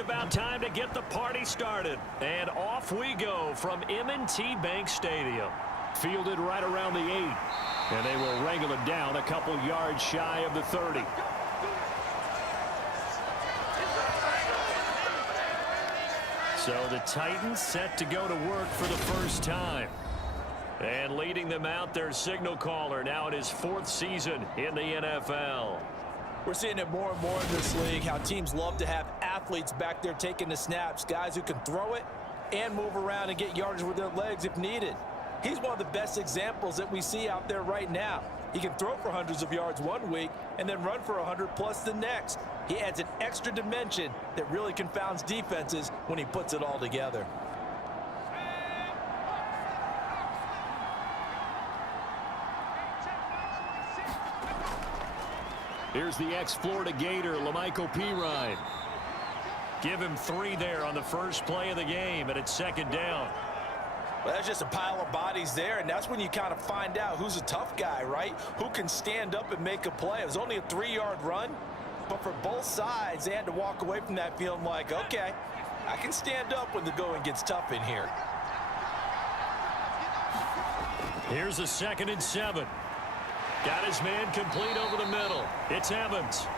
About time to get the party started. And off we go from M&T Bank Stadium. Fielded right around the 8. And they will wrangle it down a couple yards shy of the 30. So the Titans set to go to work for the first time. And leading them out, their signal caller now in his 4th season in the NFL. We're seeing it more and more in this league, how teams love to have athletes back there taking the snaps, guys who can throw it and move around and get yardage with their legs if needed. He's one of the best examples that we see out there right now. He can throw for hundreds of yards one week and then run for 100+ the next. He adds an extra dimension that really confounds defenses when he puts it all together. Here's the ex-Florida Gator, Lamichael Pirine. Give him 3 there on the first play of the game, and it's 2nd down. Well, that's just a pile of bodies there, and that's when you kind of find out who's a tough guy, right? Who can stand up and make a play. It was only a 3-yard run, but for both sides, they had to walk away from that feeling like, okay, I can stand up when the going gets tough in here. Here's a 2nd and 7. Got his man complete over the middle. It's Evans.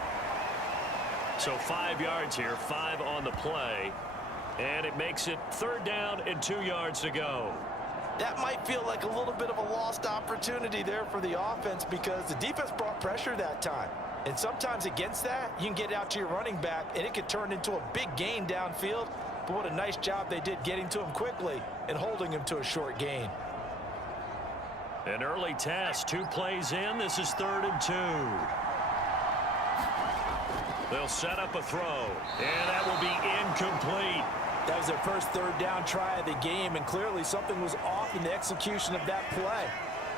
So 5 yards here, 5 on the play. And it makes it 3rd down and 2 yards to go. That might feel like a little bit of a lost opportunity there for the offense because the defense brought pressure that time. And sometimes against that, you can get out to your running back, and it could turn into a big gain downfield. But what a nice job they did getting to him quickly and holding him to a short gain. An early test, 2 plays in. This is 3rd and 2. They'll set up a throw, and that will be incomplete. That was their first 3rd down try of the game, and clearly something was off in the execution of that play.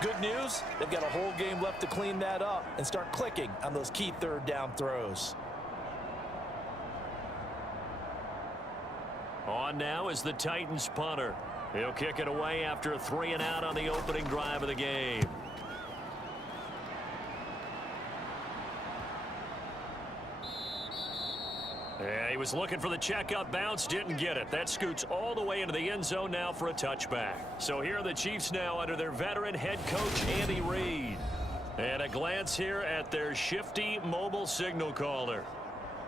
Good news, they've got a whole game left to clean that up and start clicking on those key 3rd down throws. On now is the Titans punter. He'll kick it away after a 3 and out on the opening drive of the game. Yeah, he was looking for the checkup bounce, didn't get it. That scoots all the way into the end zone now for a touchback. So here are the Chiefs now under their veteran head coach, Andy Reid. And a glance here at their shifty mobile signal caller.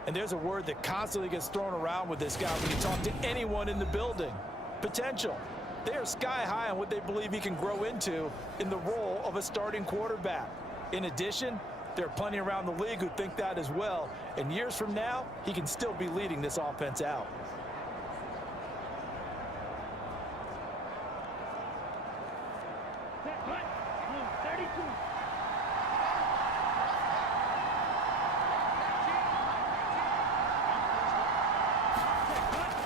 And there's a word that constantly gets thrown around with this guy when you talk to anyone in the building. Potential. They are sky high on what they believe he can grow into in the role of a starting quarterback. In addition, there are plenty around the league who think that as well. And years from now, he can still be leading this offense out.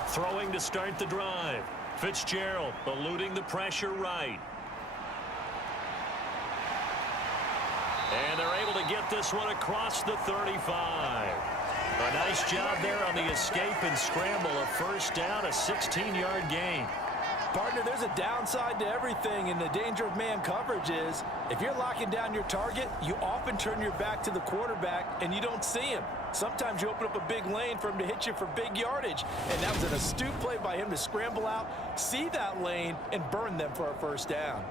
Throwing to start the drive. Fitzgerald eluding the pressure right. And they're able to get this one across the 35. A nice job there on the escape and scramble. A 1st down, a 16-yard gain. Partner, there's a downside to everything, and the danger of man coverage is if you're locking down your target, you often turn your back to the quarterback and you don't see him. Sometimes you open up a big lane for him to hit you for big yardage, and that was an astute play by him to scramble out, see that lane, and burn them for a 1st down.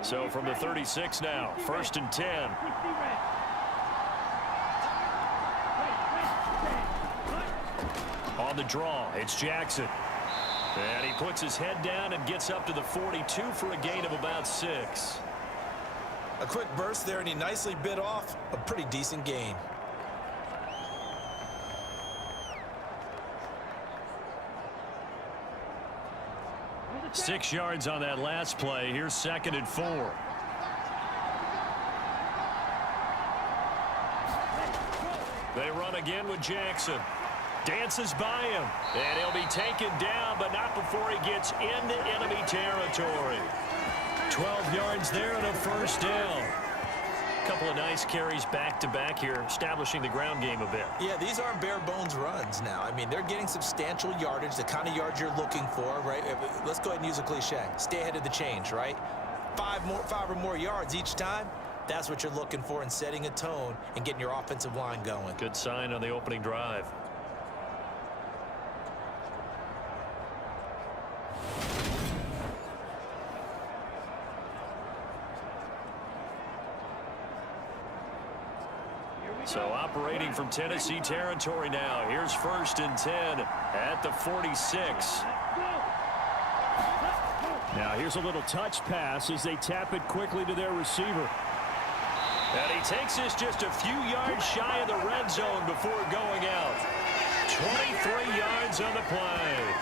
So from the 36 now, 1st and 10. On the draw, it's Jackson. And he puts his head down and gets up to the 42 for a gain of about 6. A quick burst there, and he nicely bit off a pretty decent gain. Six yards on that last play. Here's 2nd and 4. They run again with Jackson. Dances by him, and he'll be taken down, but not before he gets into enemy territory. 12 yards there and a 1st down. A couple of nice carries back-to-back here, establishing the ground game a bit. Yeah, these aren't bare-bones runs now. I mean, they're getting substantial yardage, the kind of yards you're looking for, right? Let's go ahead and use a cliche. Stay ahead of the change, right? 5 or more yards each time. That's what you're looking for in setting a tone and getting your offensive line going. Good sign on the opening drive. So operating from Tennessee territory now. Here's 1st and 10 at the 46. Now here's a little touch pass as they tap it quickly to their receiver. And he takes this just a few yards shy of the red zone before going out. 23 yards on the play.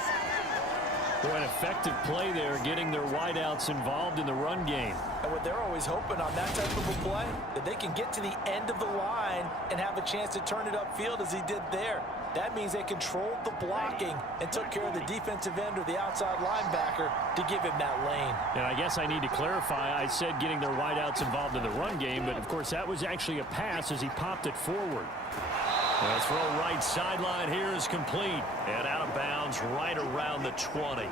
Boy, an effective play there, getting their wideouts involved in the run game. And what they're always hoping on that type of a play, that they can get to the end of the line and have a chance to turn it upfield as he did there. That means they controlled the blocking and took care of the defensive end or the outside linebacker to give him that lane. And I guess I need to clarify, I said getting their wideouts involved in the run game, but of course that was actually a pass as he popped it forward. The throw right sideline here is complete and out of bounds right around the 20.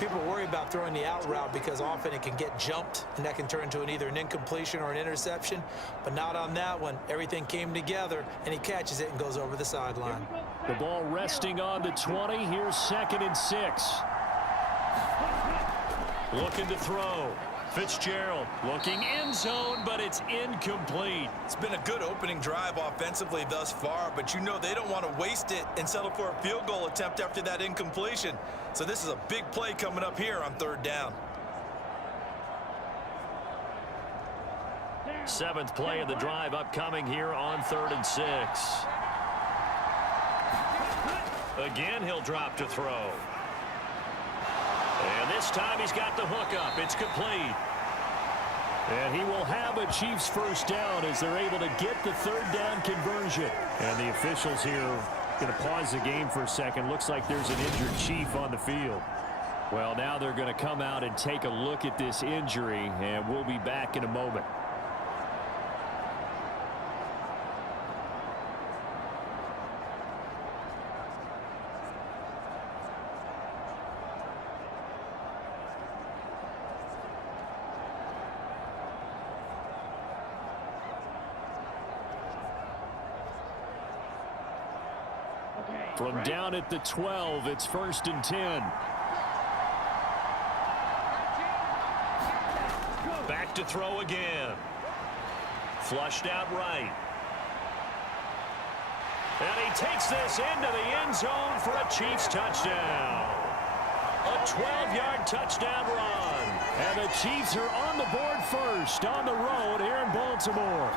People worry about throwing the out route because often it can get jumped and that can turn into either an incompletion or an interception, but not on that one. Everything came together and he catches it and goes over the sideline. The ball resting on the 20. Here's 2nd and 6. Looking to throw. Fitzgerald looking end zone, but it's incomplete. It's been a good opening drive offensively thus far, but you know they don't want to waste it and settle for a field goal attempt after that incompletion. So this is a big play coming up here on 3rd down. 7th play of the drive upcoming here on 3rd and 6. Again, he'll drop to throw. And this time he's got the hook up. It's complete. And he will have a Chiefs 1st down as they're able to get the 3rd down conversion. And the officials here going to pause the game for a second. Looks like there's an injured Chief on the field. Well, now they're going to come out and take a look at this injury, and we'll be back in a moment. From down at the 12, it's 1st and 10. Back to throw again. Flushed out right. And he takes this into the end zone for a Chiefs touchdown. A 12-yard touchdown run. And the Chiefs are on the board first on the road here in Baltimore.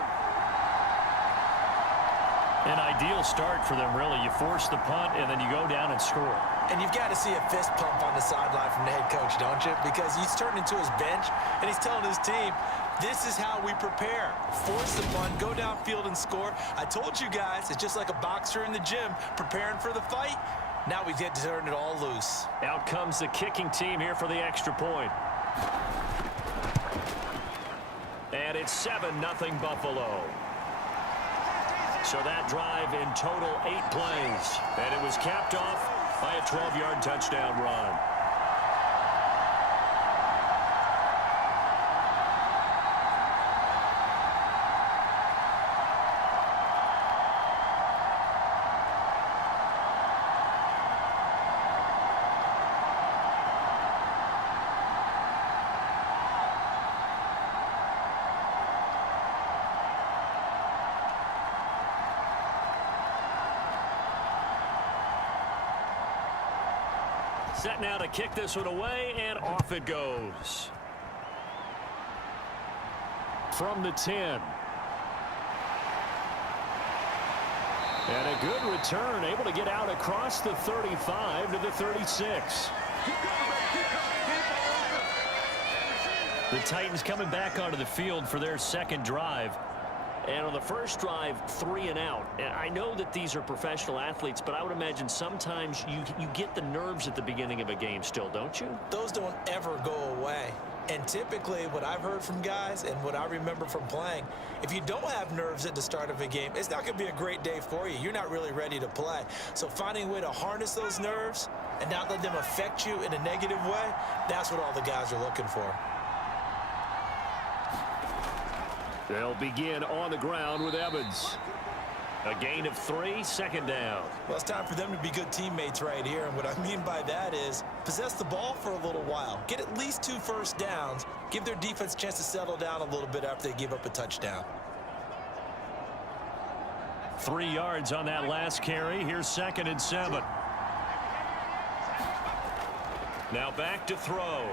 An ideal start for them, really. You force the punt, and then you go down and score. And you've got to see a fist pump on the sideline from the head coach, don't you? Because he's turned into his bench, and he's telling his team, this is how we prepare. Force the punt, go downfield and score. I told you guys, it's just like a boxer in the gym preparing for the fight. Now we get to turn it all loose. Out comes the kicking team here for the extra point. And it's 7-0 Buffalo. So that drive in total 8 plays. And it was capped off by a 12-yard touchdown run. Set now to kick this one away, and off it goes. From the 10. And a good return, able to get out across the 35 to the 36. The Titans coming back onto the field for their second drive. And on the first drive, 3 and out. And I know that these are professional athletes, but I would imagine sometimes you get the nerves at the beginning of a game still, don't you? Those don't ever go away. And typically what I've heard from guys and what I remember from playing, if you don't have nerves at the start of a game, it's not going to be a great day for you. You're not really ready to play. So finding a way to harness those nerves and not let them affect you in a negative way, that's what all the guys are looking for. They'll begin on the ground with Evans. A gain of 3, second down. Well, it's time for them to be good teammates right here. And what I mean by that is possess the ball for a little while. Get at least 2 first downs. Give their defense a chance to settle down a little bit after they give up a touchdown. 3 yards on that last carry. Here's 2nd and 7. Now back to throw.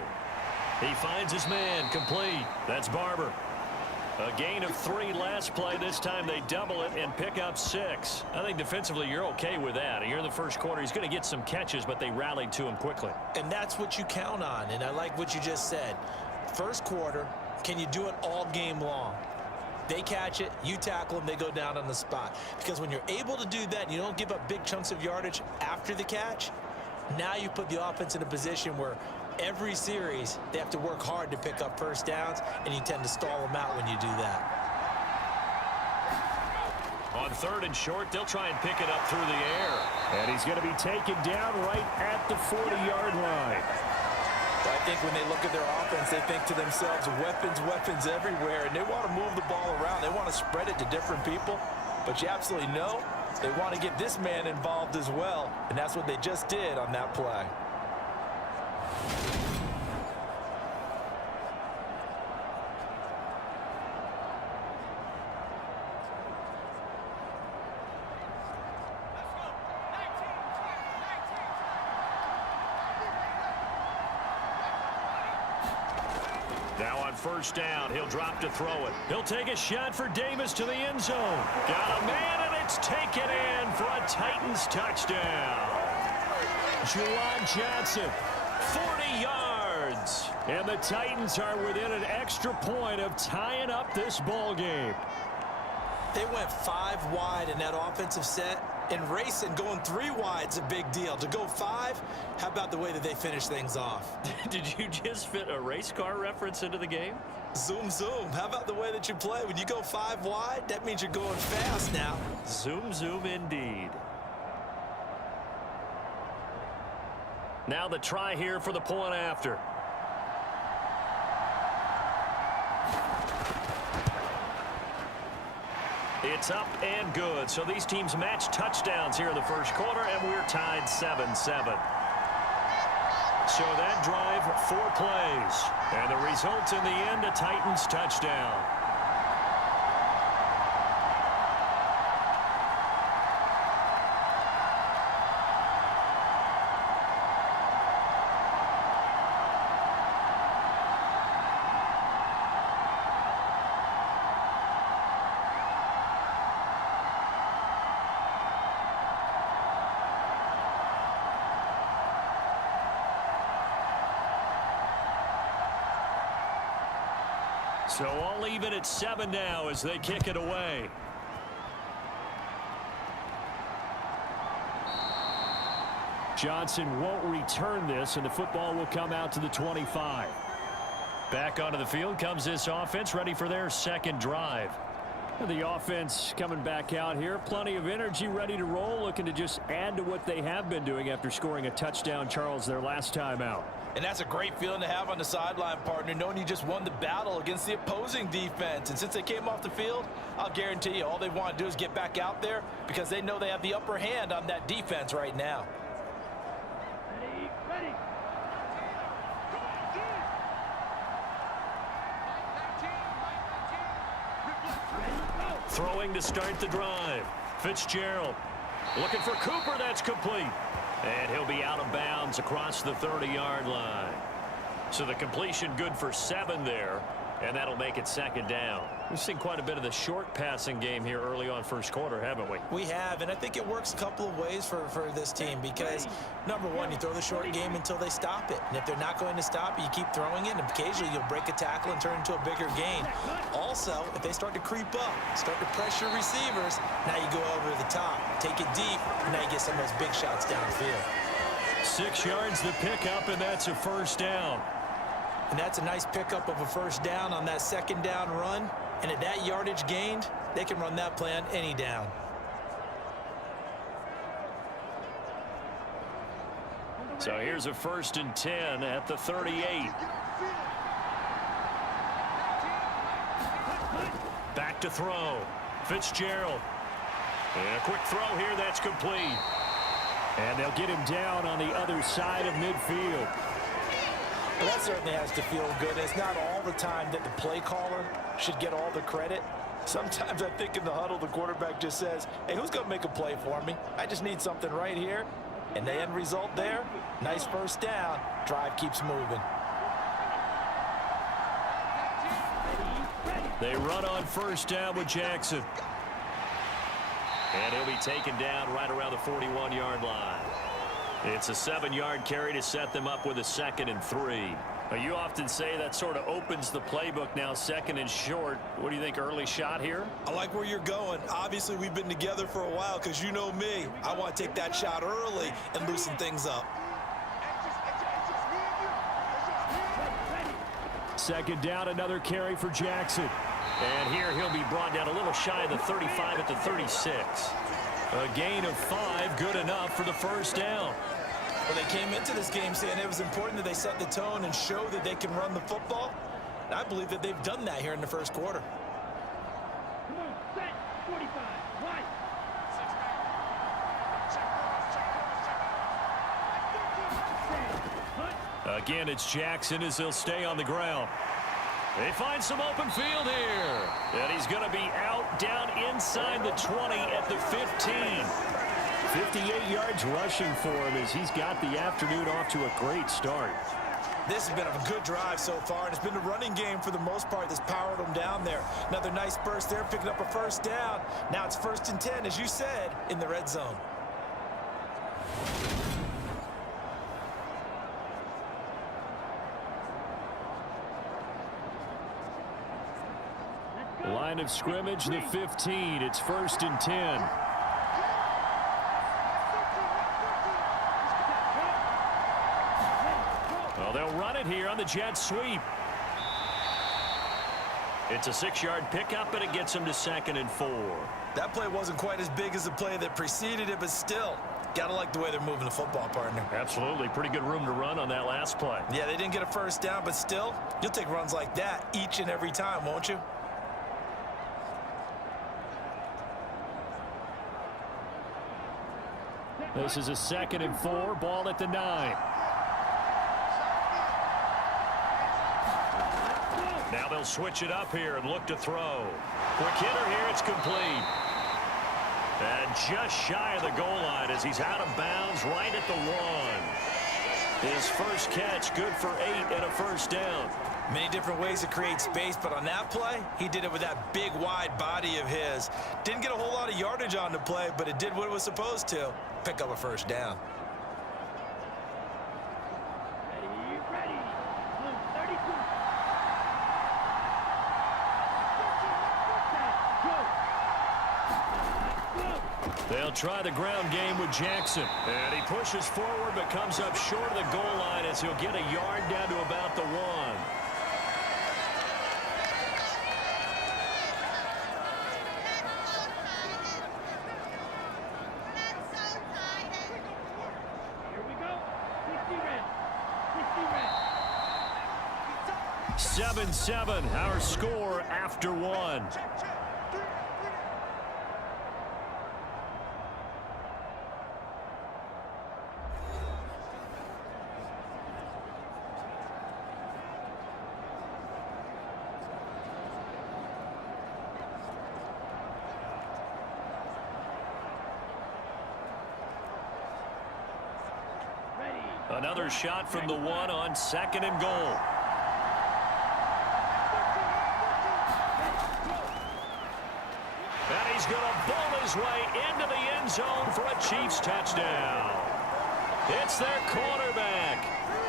He finds his man, complete. That's Barber. A gain of 3 last play. This time they double it and pick up 6. I think defensively you're okay with that. You're in the first quarter. He's going to get some catches, but they rallied to him quickly. And that's what you count on. And I like what you just said. First quarter, can you do it all game long? They catch it, you tackle them, they go down on the spot. Because when you're able to do that and you don't give up big chunks of yardage after the catch, now you put the offense in a position where every series they have to work hard to pick up first downs, and you tend to stall them out when you do that. On 3rd and short, they'll try and pick it up through the air. And he's going to be taken down right at the 40-yard line. I think when they look at their offense, they think to themselves, weapons, weapons everywhere, and they want to move the ball around. They want to spread it to different people, but you absolutely know they want to get this man involved as well, and that's what they just did on that play. Now on 1st down, he'll drop to throw it. He'll take a shot for Davis to the end zone. Got a man, and it's taken in for a Titans touchdown. Juwan Johnson, 40 yards. And the Titans are within an extra point of tying up this ball game. They went 5 wide in that offensive set, and racing going 3 wide is a big deal. To go 5, how about the way that they finish things off? Did you just fit a race car reference into the game? Zoom, zoom. How about the way that you play? When you go 5 wide, that means you're going fast now. Zoom, zoom indeed. Now the try here for the point after. It's up and good. So these teams match touchdowns here in the first quarter, and we're tied 7-7. So that drive, 4 plays. And the result in the end, a Titans touchdown. So all even at 7 now as they kick it away. Johnson won't return this, and the football will come out to the 25. Back onto the field comes this offense, ready for their second drive. The offense coming back out here. Plenty of energy, ready to roll, looking to just add to what they have been doing after scoring a touchdown, Charles, their last time out. And that's a great feeling to have on the sideline, partner, knowing you just won the battle against the opposing defense. And since they came off the field, I'll guarantee you all they want to do is get back out there because they know they have the upper hand on that defense right now. Ready. Throwing to start the drive. Fitzgerald looking for Cooper. That's complete. And he'll be out of bounds across the 30-yard line. So the completion good for 7 there, and that'll make it 2nd down. We've seen quite a bit of the short passing game here early on first quarter, haven't we? We have, and I think it works a couple of ways for this team because, number one, you throw the short game until they stop it. And if they're not going to stop it, you keep throwing it, and occasionally you'll break a tackle and turn it into a bigger gain. Also, if they start to creep up, start to pressure receivers, now you go over the top, take it deep, and now you get some of those big shots downfield. 6 yards the pickup, and that's a 1st down. And that's a nice pickup of a 1st down on that 2nd down run. And at that yardage gained, they can run that play on any down. So here's a 1st and 10 at the 38. Look to throw. Fitzgerald. And a quick throw here. That's complete. And they'll get him down on the other side of midfield. Well, that certainly has to feel good. It's not all the time that the play caller should get all the credit. Sometimes I think in the huddle, the quarterback just says, hey, who's going to make a play for me? I just need something right here. And the end result there, nice first down. Drive keeps moving. They run on first down with Jackson. And he'll be taken down right around the 41-yard line. It's a 7-yard carry to set them up with a 2nd and 3. You often say that sort of opens the playbook now, 2nd and short. What do you think, early shot here? I like where you're going. Obviously, we've been together for a while because you know me. I want to take that shot early and loosen things up. 2nd down, another carry for Jackson. And here he'll be brought down a little shy of the 35 at the 36. A gain of 5, good enough for the first down. Well, they came into this game saying it was important that they set the tone and show that they can run the football. And I believe that they've done that here in the first quarter. Come on, set, 45, right. Again, it's Jackson as he'll stay on the ground. They find some open field here. And he's going to be out down inside the 20 at the 15. 58 yards rushing for him as he's got the afternoon off to a great start. This has been a good drive so far, and it's been the running game for the most part that's powered them down there. Another nice burst there, picking up a first down. Now it's 1st and 10, as you said, in the red zone. Line of scrimmage, the 15. It's 1st and 10. Well, they'll run it here on the jet sweep. It's a 6-yard pickup, and it gets them to 2nd and 4. That play wasn't quite as big as the play that preceded it, but still, gotta like the way they're moving the football, partner. Absolutely. Pretty good room to run on that last play. Yeah, they didn't get a first down, but still, you'll take runs like that each and every time, won't you? This is a 2nd and 4, ball at the 9. Now they'll switch it up here and look to throw. Quick hitter here, it's complete. And just shy of the goal line as he's out of bounds right at the 1. His first catch, good for 8 and a first down. Many different ways to create space, but on that play, he did it with that big, wide body of his. Didn't get a whole lot of yardage on the play, but it did what it was supposed to. Pick up a first down. Ready. Blue, 32. They'll try the ground game with Jackson. And he pushes forward but comes up short of the goal line as he'll get a yard down to about the 1. Here we go. 60 red. 7-7, our score after 1. Another shot from the 1 on 2nd and goal. And he's going to bowl his way into the end zone for a Chiefs touchdown. It's their quarterback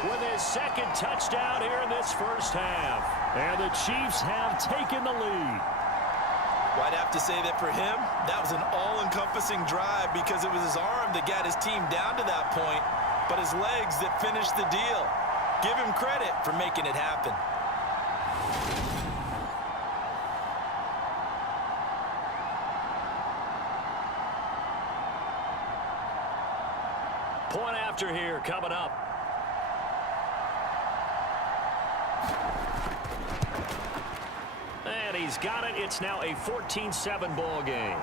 with his 2nd touchdown here in this first half. And the Chiefs have taken the lead. Well, I'd have to say that for him, that was an all-encompassing drive because it was his arm that got his team down to that point, but his legs that finished the deal. Give him credit for making it happen. Point after here coming up. And he's he's got it. It's now a 14-7 ball game.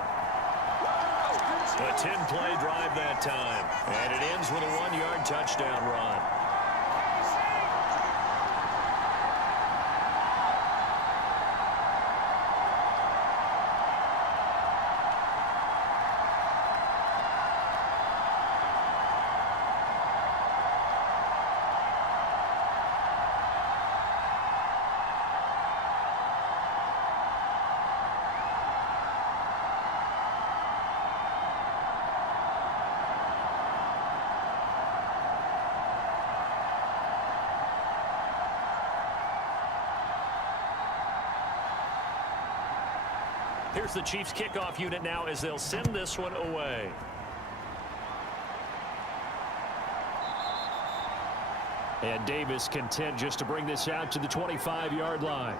A 10-play drive that time. And it ends with a 1-yard touchdown run. Here's the Chiefs kickoff unit now as they'll send this one away. And Davis content just to bring this out to the 25-yard line.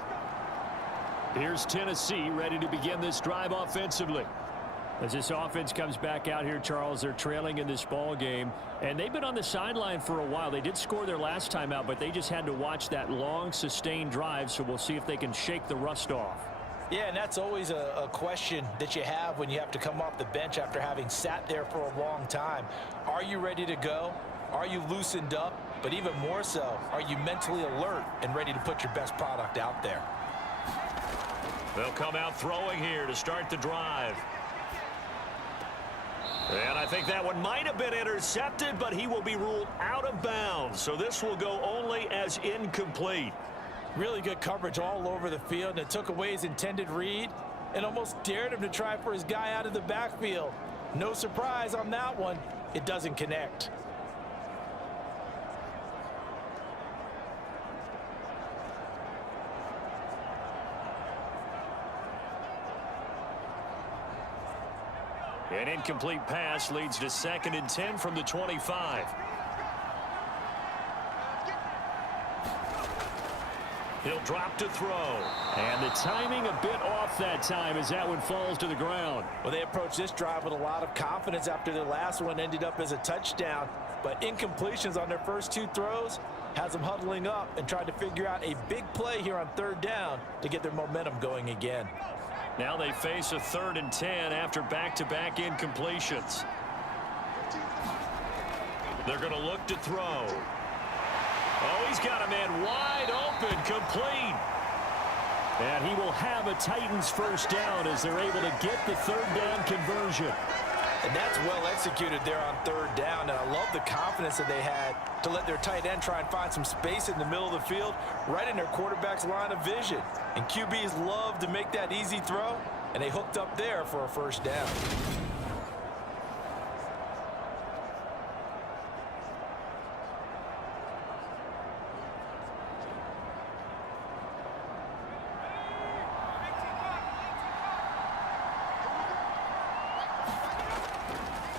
Here's Tennessee ready to begin this drive offensively. As this offense comes back out here, Charles, they're trailing in this ball game, and they've been on the sideline for a while. They did score their last time out, but they just had to watch that long, sustained drive, so we'll see if they can shake the rust off. Yeah, and that's always a question that you have when you have to come off the bench after having sat there for a long time. Are you ready to go? Are you loosened up? But even more so, are you mentally alert and ready to put your best product out there? They'll come out throwing here to start the drive. And I think that one might have been intercepted, but he will be ruled out of bounds. So this will go only as incomplete. Really good coverage all over the field, and it took away his intended read and almost dared him to try for his guy out of the backfield. No surprise on that one. It doesn't connect. An incomplete pass leads to 2nd and 10 from the 25. He'll drop to throw. And the timing a bit off that time as that one falls to the ground. Well, they approached this drive with a lot of confidence after their last one ended up as a touchdown. But incompletions on their first 2 throws has them huddling up and trying to figure out a big play here on 3rd down to get their momentum going again. Now they face a 3rd and 10 after back-to-back incompletions. They're going to look to throw. Oh, he's got a man wide open, complete. And he will have a Titans first down as they're able to get the 3rd down conversion. And that's well executed there on 3rd down. And I love the confidence that they had to let their tight end try and find some space in the middle of the field, right in their quarterback's line of vision. And QBs love to make that easy throw, and they hooked up there for a first down.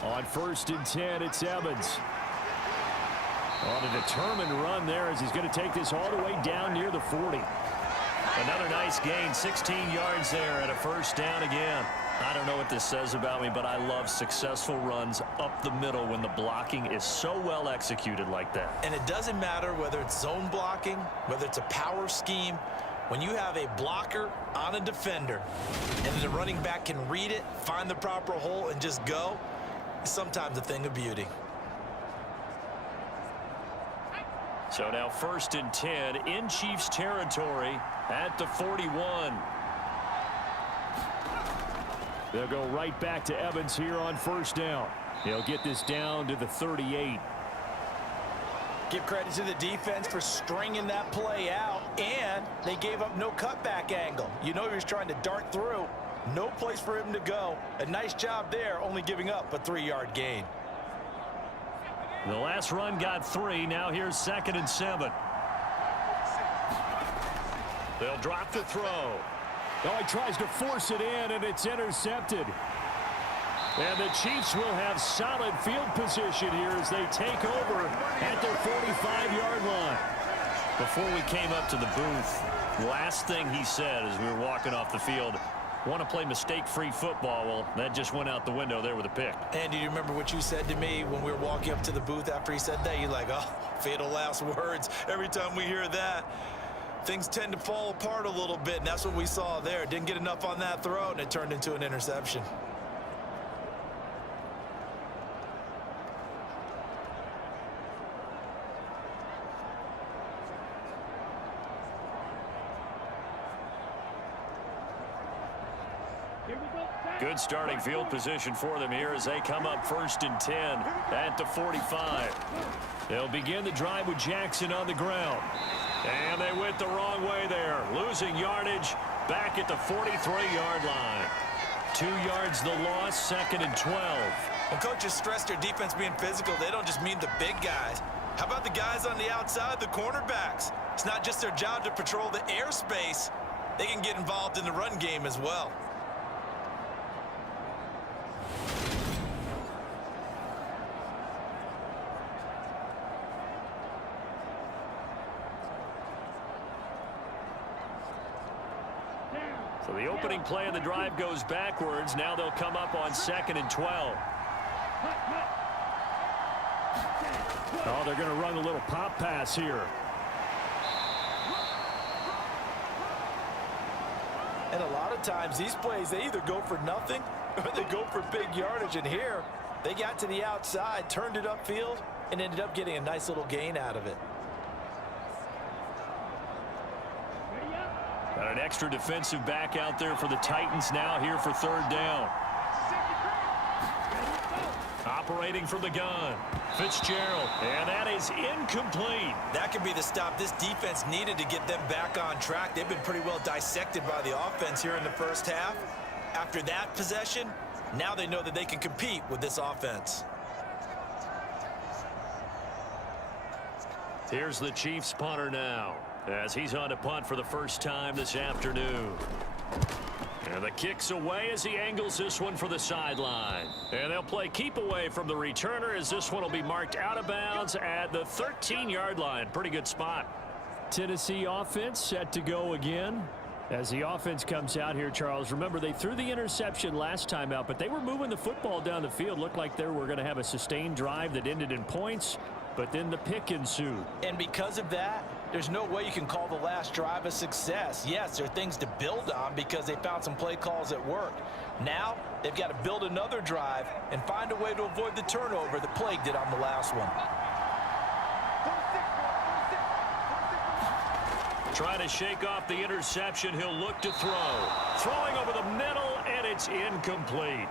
On 1st and 10, it's Evans. On a determined run there as he's going to take this all the way down near the 40. Another nice gain, 16 yards there and a first down again. I don't know what this says about me, but I love successful runs up the middle when the blocking is so well executed like that. And it doesn't matter whether it's zone blocking, whether it's a power scheme. When you have a blocker on a defender and the running back can read it, find the proper hole, and just go, it's sometimes a thing of beauty. So now 1st and 10 in Chiefs territory at the 41. They'll go right back to Evans here on 1st down. He'll get this down to the 38. Give credit to the defense for stringing that play out, and they gave up no cutback angle. You know he was trying to dart through. No place for him to go. A nice job there, only giving up a 3-yard gain. The last run got 3. Now here's 2nd and 7. They'll drop to throw. Oh, he tries to force it in, and it's intercepted. And the Chiefs will have solid field position here as they take over at their 45-yard line. Before we came up to the booth, last thing he said as we were walking off the field, want to play mistake-free football. Well, that just went out the window there with a pick. And do you remember what you said to me when we were walking up to the booth after he said that? You're like, oh, fatal last words. Every time we hear that, things tend to fall apart a little bit, and that's what we saw there. Didn't get enough on that throw, and it turned into an interception. Here we go. Set. Good starting field position for them here as they come up 1st and 10 at the 45. They'll begin the drive with Jackson on the ground. And they went the wrong way there, losing yardage back at the 43-yard line. 2 yards the loss, 2nd and 12. When coaches stress their defense being physical, they don't just mean the big guys. How about the guys on the outside, the cornerbacks? It's not just their job to patrol the airspace. They can get involved in the run game as well. So the opening play of the drive goes backwards. Now they'll come up on 2nd and 12. Oh, they're going to run a little pop pass here. And a lot of times these plays, they either go for nothing or they go for big yardage. And here, they got to the outside, turned it upfield, and ended up getting a nice little gain out of it. Got an extra defensive back out there for the Titans now here for 3rd down. Operating from the gun, Fitzgerald, and that is incomplete. That could be the stop this defense needed to get them back on track. They've been pretty well dissected by the offense here in the first half. After that possession, now they know that they can compete with this offense. Here's the Chiefs punter now, as he's on to punt for the first time this afternoon. And the kick's away as he angles this one for the sideline. And they'll play keep away from the returner as this one will be marked out of bounds at the 13-yard line. Pretty good spot. Tennessee offense set to go again. As the offense comes out here, Charles, remember they threw the interception last time out, but they were moving the football down the field. Looked like they were going to have a sustained drive that ended in points, but then the pick ensued. And because of that, there's no way you can call the last drive a success. Yes, there are things to build on because they found some play calls that worked. Now, they've got to build another drive and find a way to avoid the turnover that plagued it on the last one. Trying to shake off the interception, he'll look to throw. Throwing over the middle, and it's incomplete.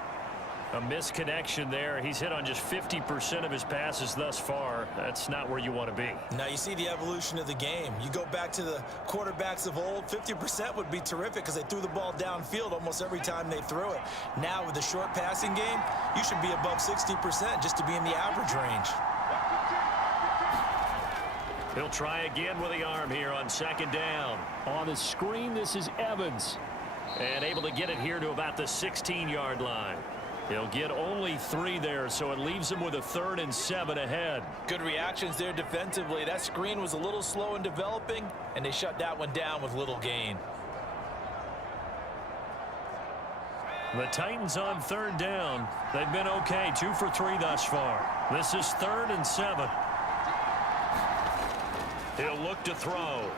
A misconnection there. He's hit on just 50% of his passes thus far. That's not where you want to be. Now you see the evolution of the game. You go back to the quarterbacks of old, 50% would be terrific because they threw the ball downfield almost every time they threw it. Now with the short passing game, you should be above 60% just to be in the average range. He'll try again with the arm here on 2nd down. On the screen, this is Evans. And able to get it here to about the 16-yard line. He'll get only 3 there, so it leaves him with a 3rd and 7 ahead. Good reactions there defensively. That screen was a little slow in developing, and they shut that one down with little gain. The Titans on 3rd down. They've been okay, 2 for 3 thus far. This is 3rd and 7. He'll look to throw.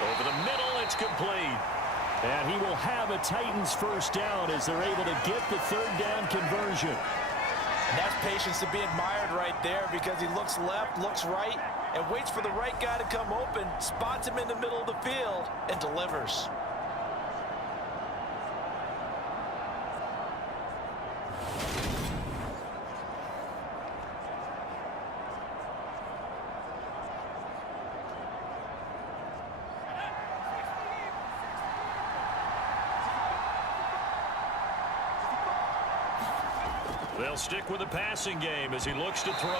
Over the middle, it's complete. And he will have a Titans first down as they're able to get the 3rd down conversion. And that's patience to be admired right there because he looks left, looks right, and waits for the right guy to come open, spots him in the middle of the field, and delivers. They'll stick with the passing game as he looks to throw.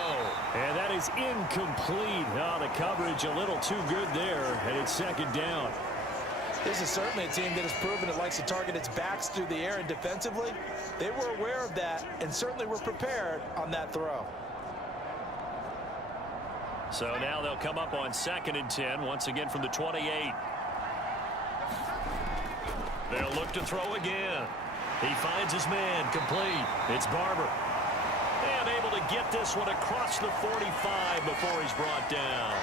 And that is incomplete. Oh, the coverage a little too good there, and it's 2nd down. This is certainly a team that has proven it likes to target its backs through the air, and defensively, they were aware of that and certainly were prepared on that throw. So now they'll come up on 2nd and 10, once again from the 28. They'll look to throw again. He finds his man, complete. It's Barber. And able to get this one across the 45 before he's brought down.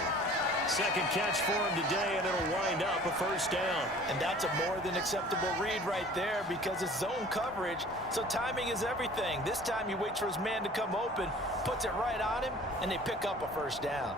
Second catch for him today, and it'll wind up a first down. And that's a more than acceptable read right there because it's zone coverage, so timing is everything. This time he waits for his man to come open, puts it right on him, and they pick up a first down.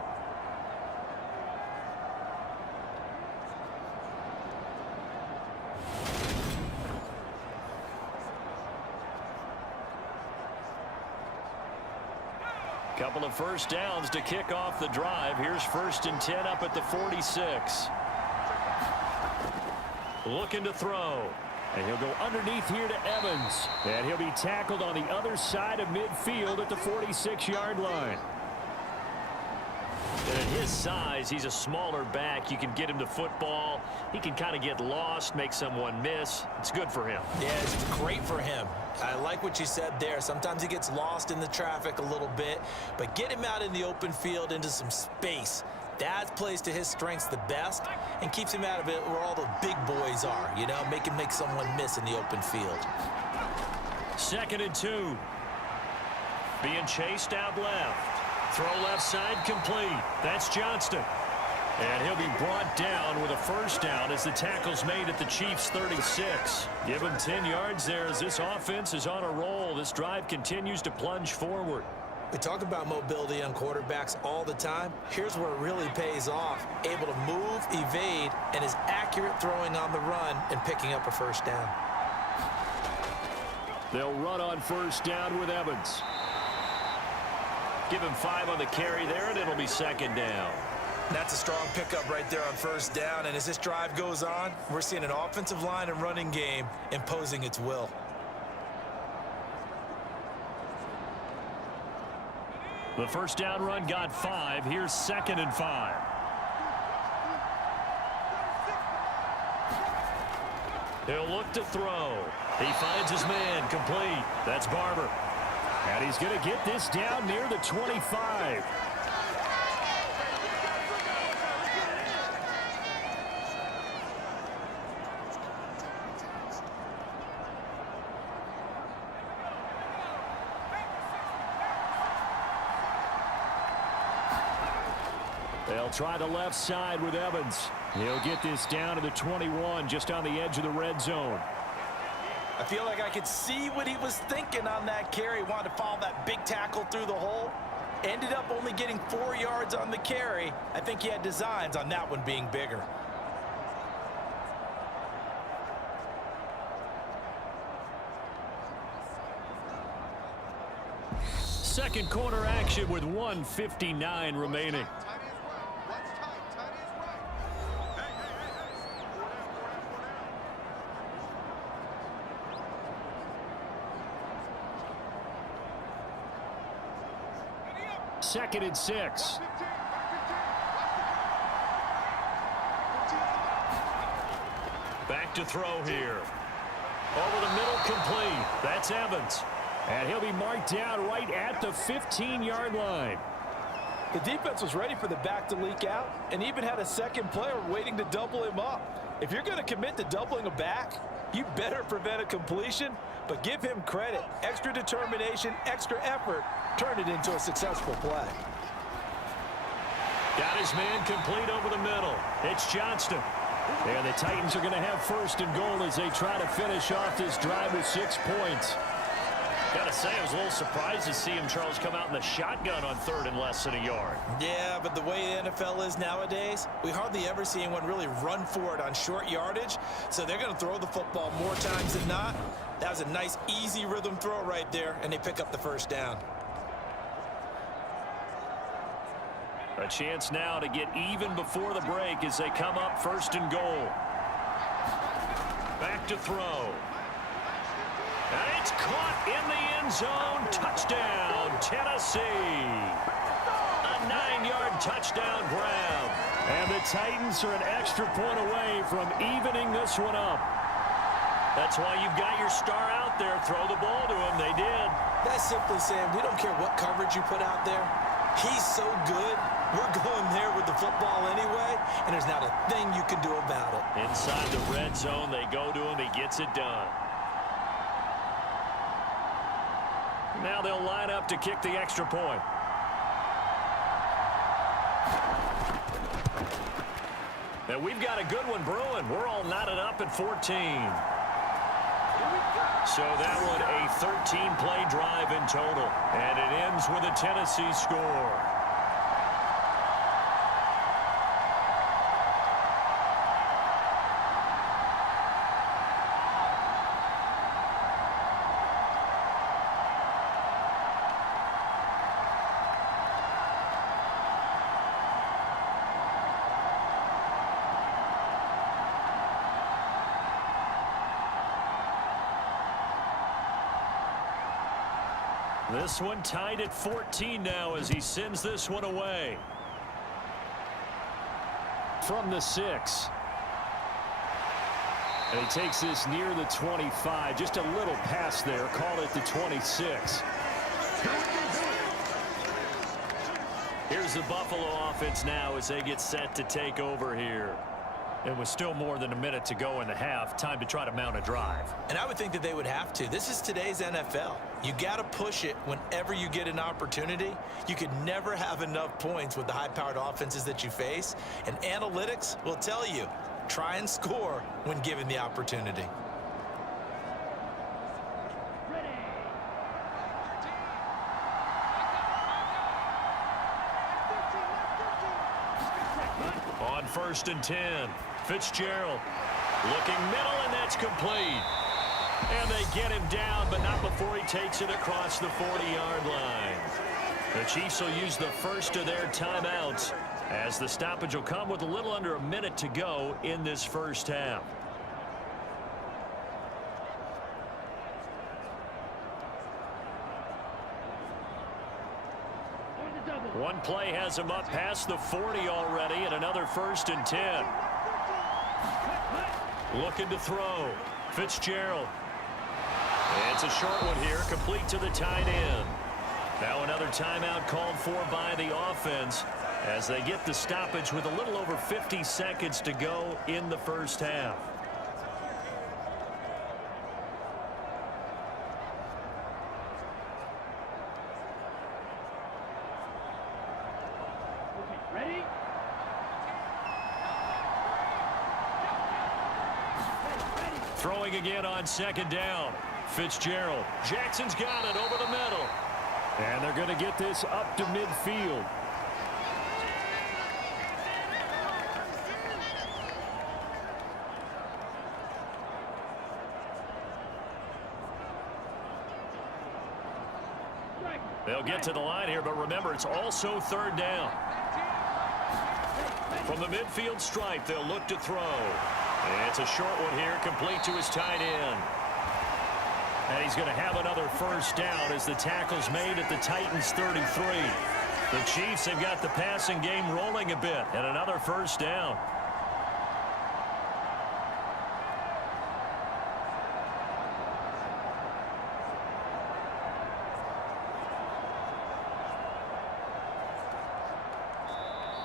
Couple of first downs to kick off the drive. Here's 1st and 10 up at the 46. Looking to throw. And he'll go underneath here to Evans. And he'll be tackled on the other side of midfield at the 46-yard line. And at his size, he's a smaller back. You can get him to football. He can kind of get lost, make someone miss. It's good for him. Yeah, it's great for him. I like what you said there. Sometimes he gets lost in the traffic a little bit, but get him out in the open field into some space. That plays to his strengths the best and keeps him out of it where all the big boys are, you know, make someone miss in the open field. 2nd and 2. Being chased out left. Throw left side complete. That's Johnston. And he'll be brought down with a first down as the tackle's made at the Chiefs' 36. Give him 10 yards there as this offense is on a roll. This drive continues to plunge forward. We talk about mobility on quarterbacks all the time. Here's where it really pays off. Able to move, evade, and is accurate throwing on the run and picking up a first down. They'll run on first down with Evans. Give him 5 on the carry there, and it'll be 2nd down. That's a strong pickup right there on first down, and as this drive goes on, we're seeing an offensive line and running game imposing its will. The first down run got 5. Here's 2nd and 5. He'll look to throw. He finds his man complete. That's Barber. And he's going to get this down near the 25. They'll try the left side with Evans. He'll get this down to the 21, just on the edge of the red zone. I feel like I could see what he was thinking on that carry. Wanted to follow that big tackle through the hole. Ended up only getting 4 yards on the carry. I think he had designs on that one being bigger. Second quarter action with 1:59 remaining. Second and 6. Back to throw here. Over the middle, complete. That's Evans. And he'll be marked down right at the 15-yard line. The defense was ready for the back to leak out and even had a second player waiting to double him up. If you're going to commit to doubling a back, you better prevent a completion, but give him credit. Extra determination, extra effort, turn it into a successful play. Got his man complete over the middle. It's Johnston. And the Titans are going to have 1st and goal as they try to finish off this drive with 6 points. Gotta say, I was a little surprised to see him, Charles, come out in the shotgun on 3rd and less than a yard. Yeah, but the way the NFL is nowadays, we hardly ever see anyone really run for it on short yardage. So they're going to throw the football more times than not. That was a nice, easy rhythm throw right there, and they pick up the first down. A chance now to get even before the break as they come up 1st and goal. Back to throw. And it's caught in the end zone. Touchdown, Tennessee. A 9-yard touchdown grab. And the Titans are an extra point away from evening this one up. That's why you've got your star out there. Throw the ball to him. They did. That's simply saying we don't care what coverage you put out there. He's so good. We're going there with the football anyway, and there's not a thing you can do about it. Inside the red zone, they go to him. He gets it done. Now they'll line up to kick the extra point. And we've got a good one brewing. We're all knotted up at 14. So that one a 13-play drive in total. And it ends with a Tennessee score. This one tied at 14 now as he sends this one away. From the 6. And he takes this near the 25. Just a little pass there. Call it the 26. Here's the Buffalo offense now as they get set to take over here. It was still more than a minute to go in the half. Time to try to mount a drive. And I would think that they would have to. This is today's NFL. You got to push it whenever you get an opportunity. You could never have enough points with the high-powered offenses that you face. And analytics will tell you, try and score when given the opportunity. On 1st and 10, Fitzgerald looking middle, and that's complete. And they get him down, but not before he takes it across the 40-yard line. The Chiefs will use the first of their timeouts as the stoppage will come with a little under a minute to go in this first half. One play has him up past the 40 already, and another 1st and 10. Looking to throw. Fitzgerald. It's a short one here, complete to the tight end. Now another timeout called for by the offense as they get the stoppage with a little over 50 seconds to go in the first half. Ready? Throwing again on 2nd down. Fitzgerald. Jackson's got it over the middle. And they're going to get this up to midfield. They'll get to the line here, but remember, it's also 3rd down. From the midfield stripe, they'll look to throw. And it's a short one here, complete to his tight end. And he's going to have another 1st down as the tackle's made at the Titans' 33. The Chiefs have got the passing game rolling a bit, and another 1st down.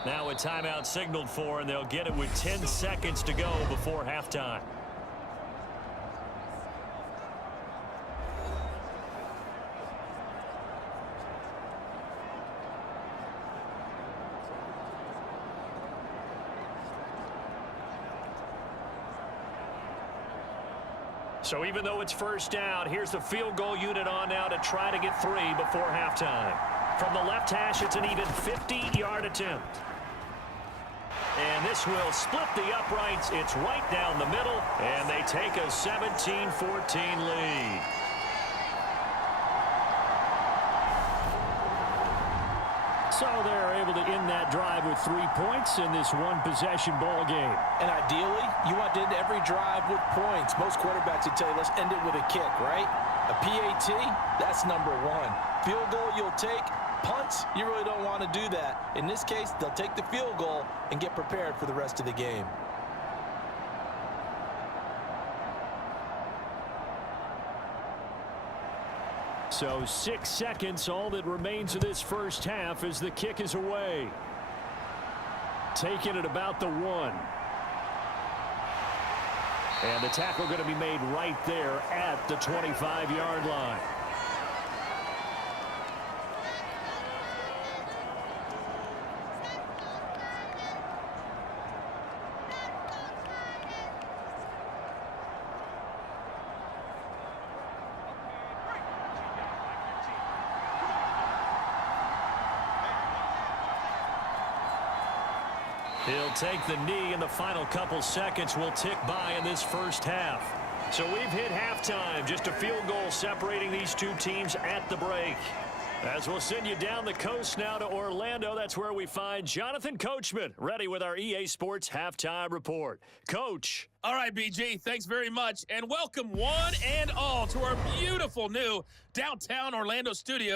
Now a timeout signaled for, and they'll get it with 10 seconds to go before halftime. So even though it's 1st down, here's the field goal unit on now to try to get 3 before halftime. From the left hash, it's an even 50-yard attempt. And this will split the uprights. It's right down the middle, and they take a 17-14 lead. So they're able to end that drive with 3 points in this one-possession ball game. And ideally, you want to end every drive with points. Most quarterbacks would tell you, let's end it with a kick, right? A PAT, that's number 1. Field goal you'll take. Punts, you really don't want to do that. In this case, they'll take the field goal and get prepared for the rest of the game. So 6 seconds, all that remains of this first half as the kick is away. Taking it about the 1. And the tackle going to be made right there at the 25-yard line. He'll take the knee, and the final couple seconds will tick by in this first half. So we've hit halftime. Just a field goal separating these two teams at the break. As we'll send you down the coast now to Orlando, that's where we find Jonathan Coachman, ready with our EA Sports Halftime Report. Coach. All right, BG, thanks very much, and welcome one and all to our beautiful new downtown Orlando studio.